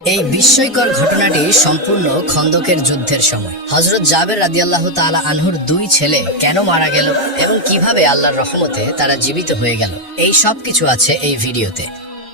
এই বিস্ময়কর ঘটনাটি সম্পূর্ণ খন্দকের যুদ্ধের সময় হযরত জাবের রাদিয়াল্লাহু তাআলা আনহুর দুই ছেলে কেন মারা গেল এবং কিভাবে আল্লাহর রহমতে তারা জীবিত হয়ে গেল, এই সব কিছু আছে এই ভিডিওতে।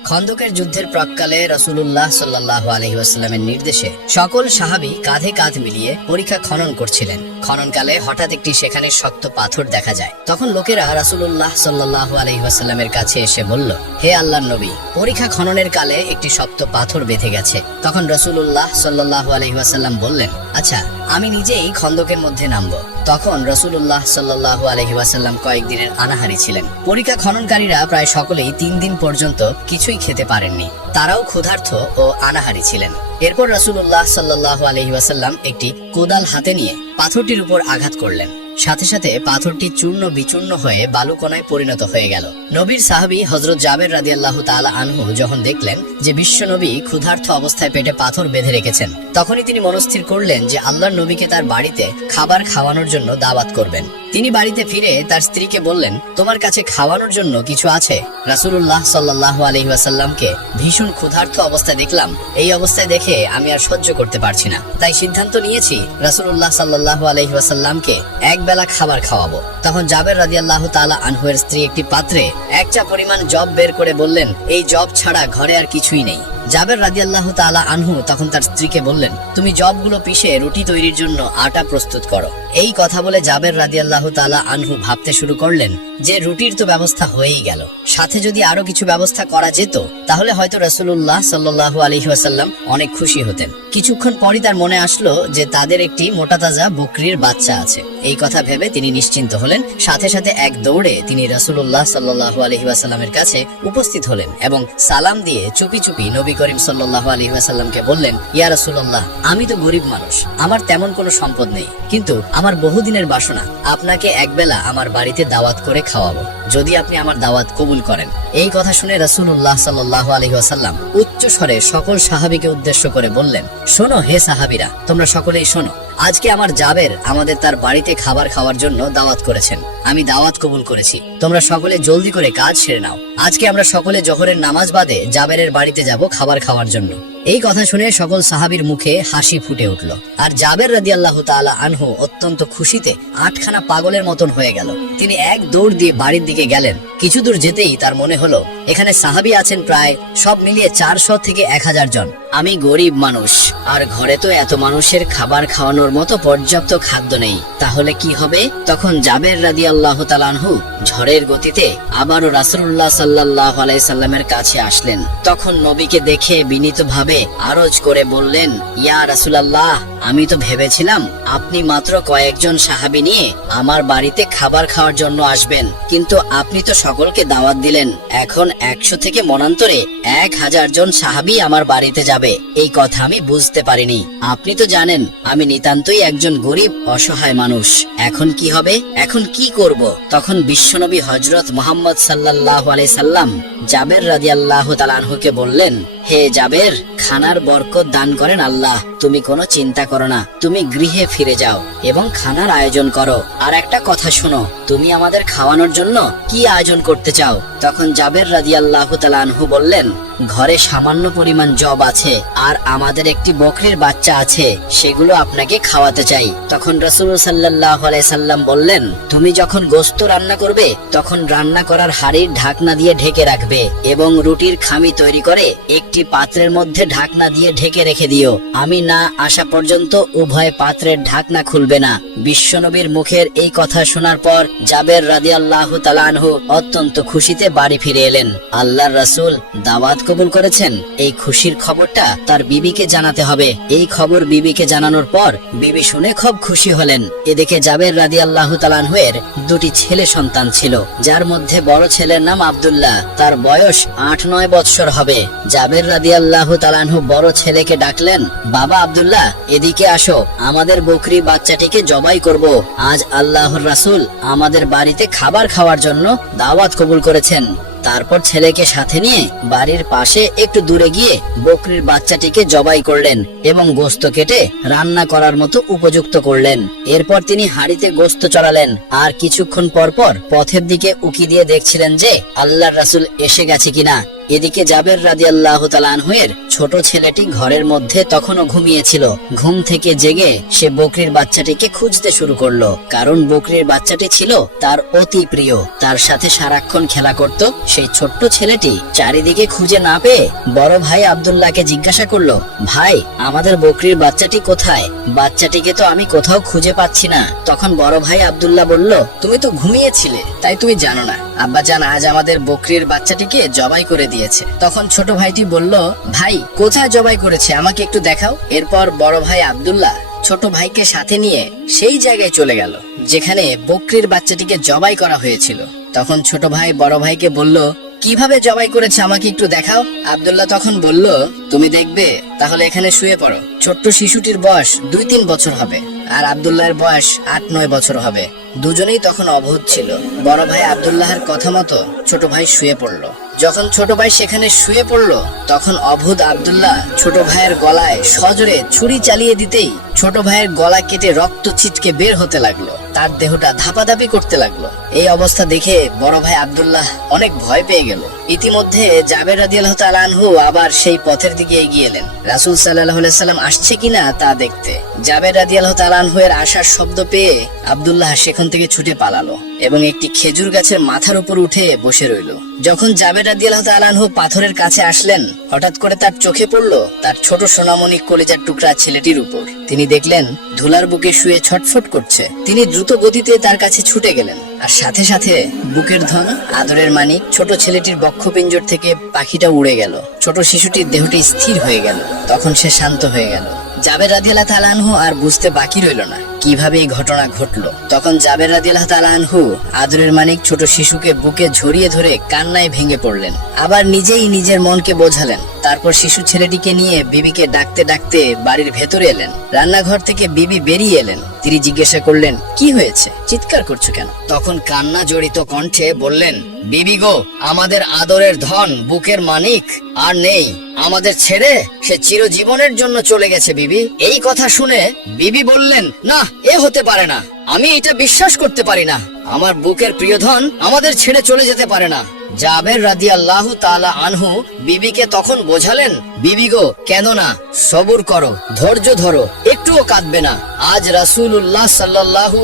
খন্দকের যুদ্ধের প্রাক্কালে রাসূলুল্লাহ সাল্লাল্লাহু আলাইহি ওয়াসাল্লামের নির্দেশে সকল সাহাবী কাঁধে কাঁধ মিলিয়ে পরীক্ষা খনন করছিলেন। খননকালে হঠাৎ একটি সেখানে শক্ত পাথর দেখা যায়। তখন লোকেরা রাসূলুল্লাহ সাল্লাল্লাহু আলাইহি ওয়াসাল্লামের কাছে এসে বলল, হে আল্লাহর নবী, পরীক্ষা খননের কালে একটি শক্ত পাথর বেঁধে গেছে। তখন রাসূলুল্লাহ সাল্লাল্লাহু আলাইহি ওয়াসাল্লাম বললেন, আচ্ছা, আমি নিজেই খন্দকের মধ্যে নামবো। তখন রাসূলুল্লাহ সাল্লাল্লাহু আলাইহি ওয়াসাল্লাম কয়েকদিনের আনাহারি ছিলেন। পরীক্ষা খননকারীরা প্রায় সকলেই 3 দিন পর্যন্ত কিছুই খেতে পারেননি। তারাও ক্ষুধার্ত ও আনাহারি ছিলেন। এরপর রাসূলুল্লাহ সাল্লাল্লাহু আলাইহি ওয়াসাল্লাম একটি কোদাল হাতে নিয়ে পাথরটির উপর আঘাত করলেন। সাথে সাথে পাথরটি চূর্ণ বিচূর্ণ হয়ে বালুকণায় পরিণত হয়ে গেল। নবীর সাহাবী হযরত জাবের রাদিয়াল্লাহু তাআলা আনহু যখন দেখলেন যে বিশ্ব নবী ক্ষুধার্ত অবস্থায় পেটে পাথর বেঁধে রেখেছেন, তখনই তিনি মনস্থির করলেন যে আল্লাহর নবীকে তার বাড়িতে খাবার খাওয়ানোর জন্য দাওয়াত করবেন। তিনি বাড়িতে ফিরে তার স্ত্রীকে বললেন, তোমার কাছে খাওয়ানোর জন্য কিছু আছে? রাসূলুল্লাহ সাল্লাল্লাহু আলাইহি ওয়াসাল্লামকে ভীষণ ক্ষুধার্ত অবস্থায় দেখলাম। এই অবস্থায় দেখে আমি আর সহ্য করতে পারছি না, তাই সিদ্ধান্ত নিয়েছি রাসূলুল্লাহ সাল্লাল্লাহু আলাইহি ওয়াসাল্লামকে এক বেলা খাবার খাওয়াবো। তখন জাবের রাদিয়াল্লাহু তাআলা আনহুর স্ত্রী একটি পাত্রে 1 চা পরিমাণ জব বের করে বললেন, এই জব ছাড়া ঘরে আর কিছুই নেই। জাবের রাদিয়াল্লাহু তাআলা আনহু তখন তার স্ত্রীকে বললেন, তুমি জবগুলো পিষে রুটি তৈরির জন্য আটা প্রস্তুত করো। এই কথা বলে জাবের রাদিয়াল্লাহু তাআলা আনহু ভাবতে শুরু করলেন যে রুটির তো ব্যবস্থা হয়েই গেল, সাথে যদি আরো কিছু ব্যবস্থা করা যেত তাহলে হয়তো রাসূলুল্লাহ সাল্লাল্লাহু আলাইহি ওয়াসাল্লাম অনেক খুশি হতেন। কিছুক্ষণ পরই তার মনে আসলো যে তাদের একটি মোটাতাজা বকরির বাচ্চা আছে। এই কথা ভেবে তিনি নিশ্চিন্ত হলেন। সাথে সাথে এক দৌড়ে তিনি রাসূলুল্লাহ সাল্লাল্লাহু আলাইহি ওয়াসাল্লামের কাছে উপস্থিত হলেন এবং সালাম দিয়ে চুপি চুপি নবী করিম সাল্লাল্লাহু আলাইহি ওয়াসাল্লামকে বললেন, ইয়া রাসূলুল্লাহ, আমি তো গরিব মানুষ, আমার তেমন কোনো সম্পদ নেই, কিন্তু আমার বহুদিনের বাসনা আপনাকে একবেলা আমার বাড়িতে দাওয়াত করে খাওয়াবো, যদি আপনি আমার দাওয়াত কবুল করেন। এই কথা শুনে রাসূলুল্লাহ সাল্লাল্লাহু আলাইহি ওয়াসাল্লাম উচ্চ স্বরে সকল সাহাবীকে উদ্দেশ্য করে বললেন, শোনো হে সাহাবীরা, তোমরা সকলেই শোনো। আজকে আমার জাবের আমাদের তার বাড়িতে খাবার খাওয়ার জন্য দাওয়াত করেছেন। আমি দাওয়াত কবুল করেছি। তোমরা সকলে জলদি করে কাজ সেরে নাও। আজকে আমরা সকলে জোহরের নামাজ বাদে জাবেরের বাড়িতে যাব খাবার খাওয়ার জন্য। এই কথা শুনে সকল সাহাবীর মুখে হাসি ফুটে উঠল। আর জাবের রাদিয়াল্লাহু তাআলা আনহু অত্যন্ত খুশিতে 8খানা পাগলের মতন হয়ে গেল। তিনি এক দৌড় দিয়ে বাড়ির দিকে গেলেন। কিছু দূর যেতেই তার মনে হলো এখানে সাহাবী আছেন প্রায় সব মিলিয়ে 400 থেকে 1000 জন। আমি গরিব মানুষ, আর ঘরে তো এত মানুষের খাবার খাওয়ানোর মতো পর্যাপ্ত খাদ্য নেই, তাহলে কি হবে? তখন জাবের রাদিয়াল্লাহু তাআলা আনহু ঝড়ের গতিতে আবারও রাসূলুল্লাহ সাল্লাল্লাহু আলাইহি সাল্লামের কাছে আসলেন। তখন নবীকে দেখে বিনীতভাবে আরজ করে বললেন, ইয়া রাসূলুল্লাহ, আমি তো ভেবেছিলাম আপনি মাত্র কয়েকজন সাহাবী নিয়ে আমার বাড়িতে খাবার খাওয়ার জন্য আসবেন, কিন্তু আপনি তো সকলকে দাওয়াত দিলেন। এখন 100 থেকে মনান্তরে 1000 জন সাহাবী আমার বাড়িতে যাবে, এই কথা আমি বুঝতে পারিনি। আপনি তো জানেন আমি নিতান্তই একজন গরিব অসহায় মানুষ। এখন কি হবে? এখন কি করব? তখন বিশ্বনবী হযরত মুহাম্মদ সাল্লাল্লাহু আলাইহি সাল্লাম জাবের রাদিয়াল্লাহু তাআলা আনহুকে বললেন, হে জাবের, খানার বরকত দান করেন আল্লাহ, তুমি কোনো চিন্তা করো না, তুমি গৃহে ফিরে যাও এবং খানার আয়োজন করো। আর একটা কথা শোনো, তুমি আমাদের খাওয়ানোর জন্য কি আয়োজন করতে চাও? তখন জাবের রাদিয়াল্লাহু তাআলা আনহু বললেন, ঘরে সামান্য পরিমাণ জব আছে আর আমাদের একটি বকরির বাচ্চা আছে, সেগুলো আপনাকে খাওয়াতে চাই। তখন রাসূল সাল্লাল্লাহু আলাইহি সাল্লাম বললেন, তুমি যখন গোশত রান্না করবে তখন রান্না করার হাঁড়ির ঢাকনা দিয়ে ঢেকে রাখবে এবং রুটির খামি তৈরি করে একটি পাত্রের মধ্যে ঢাকনা দিয়ে ঢেকে রেখে দিও। আমি না আসা পর্যন্ত উভয় পাত্রের ঢাকনা খুলবে না। বিশ্বনবীর মুখের এই কথা শোনার পর জাবের রাদিয়াল্লাহু তাআলা আনহু অত্যন্ত খুশিতে বাড়ি ফিরে এলেন। আল্লাহর রাসূল দাওয়াত কবুল করেছেন, এই খুশির খবরটা তার বিবিকে জানাতে হবে। এই খবর বিবিকে জানানোর পর বিবি শুনে খুব খুশি হলেন। এদিকে জাবের রাদিয়াল্লাহু তাআলা আনহুর 2টি ছেলে সন্তান ছিল, যার মধ্যে বড় ছেলের নাম আব্দুল্লাহ, তার বয়স 8-9 বৎসর হবে। জাবের রাদিয়াল্লাহু তাআলা আনহু বড় ছেলেকে ডাকলেন, বাবা আব্দুল্লাহ, এদিকে আসো, আমাদের বকরি বাচ্চাটিকে জবাই করব। আজ আল্লাহর রাসূল আমাদের বাড়িতে খাবার খাওয়ার জন্য দাওয়াত কবুল করেছেন। তারপর ছেলেকে সাথে নিয়ে বাড়ির পাশে একটু দূরে গিয়ে বকরির বাচ্চাটিকে জবাই করলেন এবং গোশত কেটে রান্না করার মতো উপযুক্ত করলেন। এরপর তিনি হাঁড়িতে গোশত চড়ালেন আর কিছুক্ষণ পর পর পথের দিকে উকি দিয়ে দেখছিলেন যে আল্লাহর রাসূল এসে গেছে কিনা। এদিকে জাবের রাদিয়াল্লাহু তাআলা আনহুয়ের ছোট ছেলেটি ঘরের মধ্যে তখনও ঘুমিয়েছিল। ঘুম থেকে জেগে সে বকরির বাচ্চাটিকে খুঁজতে শুরু করলো, কারণ বকরির বাচ্চাটি ছিল তার অতি প্রিয়। তার সাথে সারাক্ষণ খেলা করত। সেই ছোট্ট ছেলেটি চারিদিকে খুঁজে না পেয়ে বড় ভাই আব্দুল্লাহকে জিজ্ঞাসা করলো, ভাই, আমাদের বকরির বাচ্চাটি কোথায়? বাচ্চাটিকে তো আমি কোথাও খুঁজে পাচ্ছি না। তখন বড় ভাই আব্দুল্লাহ বলল, তুমি তো ঘুমিয়েছিলে, তাই তুমি জানো না। আব্বাজান আজ আমাদের বকরির বাচ্চাটিকে জবাই করে দিয়েছে। তখন ছোট ভাইটি বলল, ভাই, কোথায় জবাই করেছে, আমাকে একটু দেখাও। এরপর বড় ভাই আব্দুল্লাহ ছোট ভাইকে সাথে নিয়ে সেই জায়গায় চলে গেল যেখানে বকরির বাচ্চাটিকে জবাই করা হয়েছিল। তখন ছোট ভাই বড় ভাইকে বলল, কিভাবে জবাই করেছে আমাকে একটু দেখাও। আব্দুল্লাহ তখন বলল, তুমি দেখবে, তাহলে এখানে শুয়ে পড়ো। ছোট্ট শিশুটির বয়স 2-3 বছর হবে আর আব্দুল্লাহর বয়স 8-9 বছর হবে। দুজনেই তখন অবুঝ ছিল। বড় ভাই আব্দুল্লাহর কথা মতো ছোট ভাই শুয়ে পড়ল। যখন ছোট ভাই সেখানে শুয়ে পড়ল, তখন অবুঝ আব্দুল্লাহ ছোট ভাইয়ের গলায় সজোরে ছুরি চালিয়ে দিতেই ছোট ভাইয়ের গলা কেটে রক্ত ছিটকে বের হতে লাগলো। তার দেহটা ধাপাধাপি করতে লাগলো। এই অবস্থা দেখে বড় ভাই আব্দুল্লাহ অনেক ভয় পেয়ে গেল। ইতিমধ্যে জাবের রাদিয়াল্লাহু তাআলা আনহু আবার সেই পথের দিকে এগিয়ে এলেন রাসূল সাল্লাল্লাহু আলাইহি সাল্লাম আসছে কিনা তা দেখতে। জাবের রাদিয়াল্লাহু তাআলা আনহু এর আসার শব্দ পেয়ে আব্দুল্লাহ সেখান থেকে ছুটে পালালো এবং একটি খেজুর গাছের মাথার উপর উঠে বসে রইল। যখন জাবের রাদিয়াল্লাহু তাআলা আনহু পাথরের কাছে আসলেন, হঠাৎ করে তার চোখে পড়ল তার ছোট সোনামণি কলিজার টুকরা ছেলেটির উপর। তিনি দেখলেন ধুলার বুকে শুয়ে ছটফট করছে। তিনি দ্রুত গতিতে তার কাছে ছুটে গেলেন আর সাথে সাথে বুকের ধন, আদরের মানিক, ছোট ছেলেটির বক্ষপিঞ্জর থেকে পাখিটা উড়ে গেল। ছোট শিশুটির দেহটি স্থির হয়ে গেল। তখন সে শান্ত হয়ে গেল। জাবের রাদিয়াল্লাহু তাআলা আনহু আর বুঝতে বাকি রইল না কিভাবে এই ঘটনা ঘটলো। তখন জাবের রাদিয়াল্লাহু তাআলা আনহু আদরের মানিক ছোট শিশুকে বুকে জড়িয়ে ধরে কান্নায় ভেঙে পড়লেন। আবার নিজেই নিজের মনকে বোঝালেন। তারপর শিশু ছেলেটিকে নিয়ে বিবিকে ডাকতে ডাকতে বাড়ির ভেতরে এলেন। রান্নাঘর থেকে বিবি বেরিয়ে এলেন। তিনি জিজ্ঞাসা করলেন, কি হয়েছে, চিৎকার করছো কেন? তখন কান্না জড়িত কণ্ঠে বললেন, বিবি গো, আমাদের আদরের ধন, বুকের মানিক আর নেই। আমাদের ছেড়ে সে চিরজীবনের জন্য চলে গেছে বিবি। এই কথা শুনে বিবি বললেন, না, এ হতে পারে না। আমি এটা বিশ্বাস করতে পারি না। আমার বুকের প্রিয় ধন আমাদের ছেড়ে চলে যেতে পারে না। জাবের রাদিয়াল্লাহু তাআলা আনহু বিবিকে তখন বোঝালেন, বিবি গো, কেন না, সবুর করো, ধৈর্য ধরো, একটুও কাঁদবে না। আজ রাসূলুল্লাহ সাল্লাল্লাহু